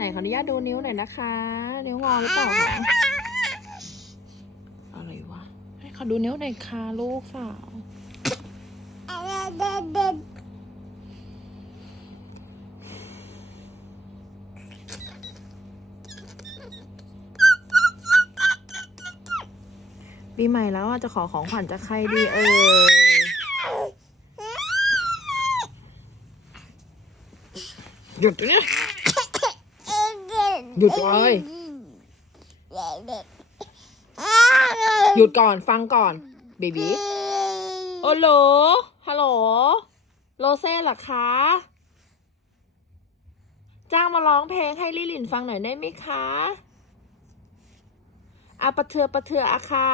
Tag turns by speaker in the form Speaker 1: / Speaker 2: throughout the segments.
Speaker 1: ไหนขออนุญาตดูนิ้วหน่อยนะคะ นิ้วงอหรือเปล่าคะอะไรวะให้ขอดูนิ้วหน่อยค่ะลูกสาวปีใหม่แล้วจะขอของขวัญจากใครดีเอ่ยหยุดเนี่ย หยุดเลยหยุดก่อนฟังก่อนเบบีโอ้โหลฮัลโหลโรเซ่หรอคะ จ้างมาร้องเพลงให้ลิลินฟังหน่อยได้ไหมคะอาปะเทือปะเทืออาค่ะ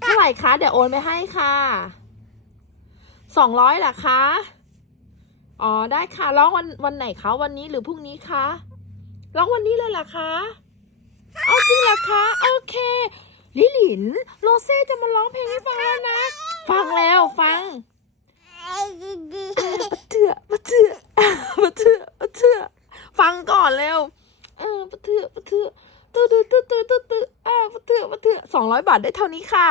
Speaker 1: เท่าไหร่คะ เดี๋ยวโอนไปให้ค่ะสองร้อยหรอคะ อ๋อได้ค่ะร้องวันวันไหนคะวันนี้หรือพรุ่งนี้คะร้องวันนี้เลยเหรอคะเอาจริงเหรอคะโอเคลิลินโรเซ่จะมาร้องเพลงให้ฟังแล้วนะ ฟังแล้วฟังปะเถื่อปะเถื่อปะเถื่อปะเถื่อฟังก่อนเร็วเออปะเถื่อปะเถื่อตื้อตื้อตื้อตื้อตื้อตื้ออ่าปะเถื่อปะเถื่อสองร้อยบาทได้เท่านี้ค่ะ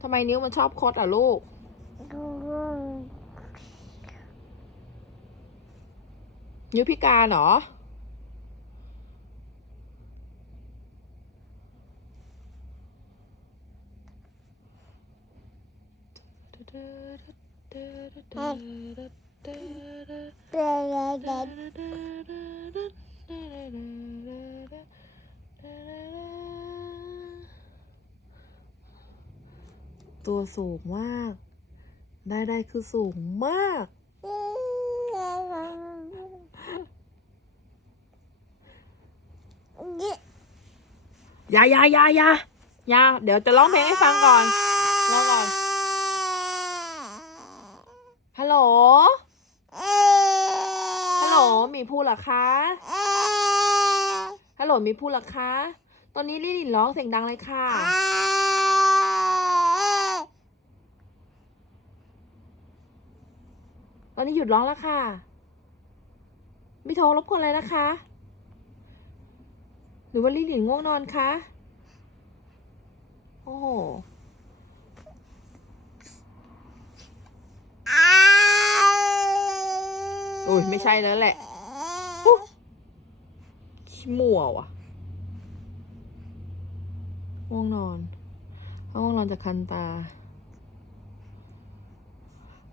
Speaker 1: ทำไมนิ้วมันชอบคดอะลูก นิ้วพิการเหรอ ตัวสูงมาก ได้ได้คือสูงมาก ยายายายายาเดี๋ยวจะร้องเพลงให้ฟังก่อนร้องก่อน ฮัลโหล ฮัลโหล มีพูดหรอคะ ฮัลโหล มีพูดหรอคะ ตอนนี้ลิลินร้องเสียงดังเลยค่ะ ตอนนี้หยุดร้องแล้วค่ะไม่โทรรบกวนอะไรนะคะ หรือว่าลิลินง่วงนอนคะ โอ้โหโอ้ยไม่ใช่แล้วแหละอุ๊ยขี้มัวว่ะง่วงนอนถ้าง่วงนอนจะคันตา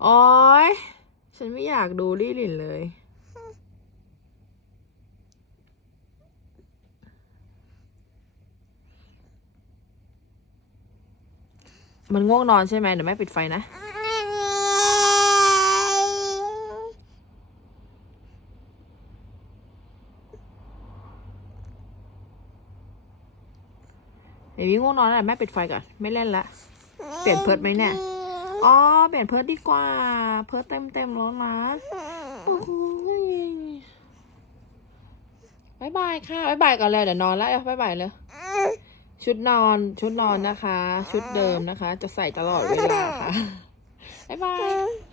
Speaker 1: โอ้ย ฉันไม่อยากดูลิลินเลย มันง่วงนอนใช่ไหมเดี๋ยวแม่ปิดไฟนะ เดี๋ยวนี้ง่วงนอนแล้วแม่ปิดไฟก่อน ไม่เล่นละ เปลี่ยนเพิร์ดไหมเนี่ย อ๋อเปลี่ยนเพิร์ดดีกว่า เพิร์ดเต็มเต็มแล้วนะบายบายค่ะบายบายก่อนเลยเดี๋ยวนอนแล้วบายบายเลยชุดนอนชุดนอนนะคะ ชุดเดิมนะคะ จะใส่ตลอดเวลาค่ะบายบาย